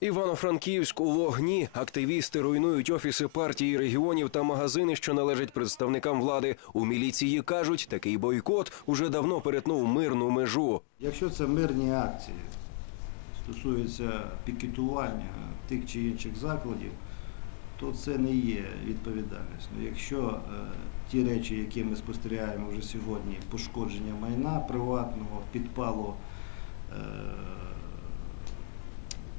Івано-Франківськ у вогні. Активісти руйнують офіси партії регіонів та магазини, що належать представникам влади. У міліції кажуть, такий бойкот уже давно перетнув мирну межу. Якщо це мирні акції, стосуються пікетування тих чи інших закладів, то це не є відповідальність. Ну, якщо е, ті речі, які ми спостерігаємо вже сьогодні, пошкодження майна приватного, підпалу е,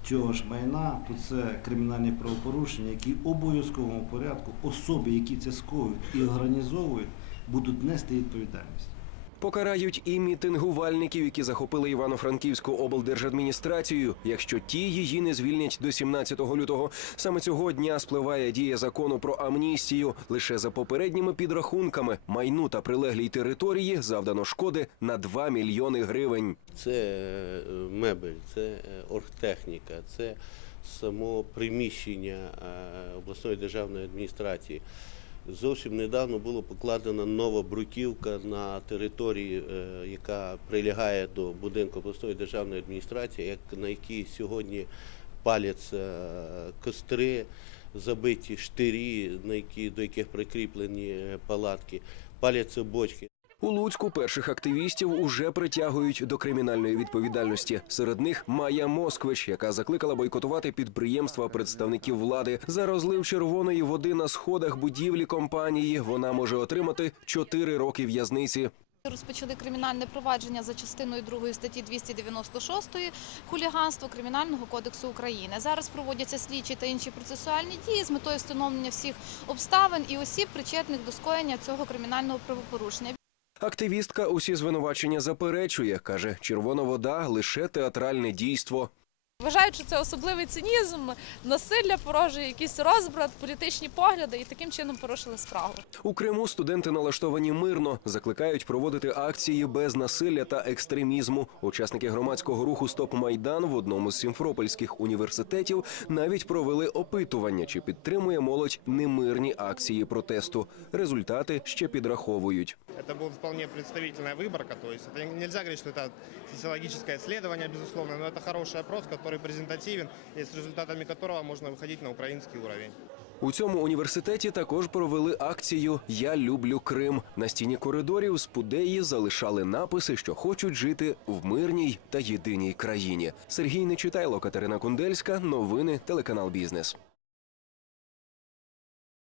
цього ж майна, то це кримінальні правопорушення, які в обов'язковому порядку особи, які це скоюють і організовують, будуть нести відповідальність. Покарають і мітингувальників, які захопили Івано-Франківську облдержадміністрацію, якщо ті її не звільнять до 17 лютого. Саме цього дня спливає дія закону про амністію. Лише за попередніми підрахунками майну та прилеглій території завдано шкоди на 2 мільйони гривень. Це е, мебель, це е, оргтехніка, це само приміщення е, обласної державної адміністрації. Зовсім недавно було покладена нова бруківка на території, е, яка прилягає до будинку обласної державної адміністрації, як на якій сьогодні паляться е, костри, забиті штирі, на які, до яких прикріплені е, палатки, паляться бочки. У Луцьку перших активістів уже притягують до кримінальної відповідальності. Серед них Майя Москвич, яка закликала бойкотувати підприємства представників влади за розлив червоної води на сходах будівлі компанії. Вона може отримати 4 роки в'язниці. Розпочали кримінальне провадження за частиною 2 статті 296 хуліганство Кримінального кодексу України. Зараз проводяться слідчі та інші процесуальні дії з метою встановлення всіх обставин і осіб, причетних до скоєння цього кримінального правопорушення. Активістка усі звинувачення заперечує. каже, червона вода лише театральне дійство. Вважають, що це особливий цинізм, насилля порожує якийсь розбрат, політичні погляди і таким чином порушили справу. У Криму студенти налаштовані мирно, закликають проводити акції без насилля та екстремізму. Учасники громадського руху Стоп Майдан в одному з сімфропольських університетів навіть провели опитування, чи підтримує молодь немирні акції протесту. Результати ще підраховують. Это была вполне представительная выборка, то есть это нельзя говорить, что это социологическое исследование, безусловно, но это хороший опрос, который презентативен и с результатами которого можно выходить на украинский уровень. У цьому університеті також провели акцію Я люблю Крим. На стіні коридорів спудеї залишали написи, що хочуть жити в мирній та єдиній країні. Сергій Нечитайло, Катерина Кундельська. Новини телеканал Бізнес.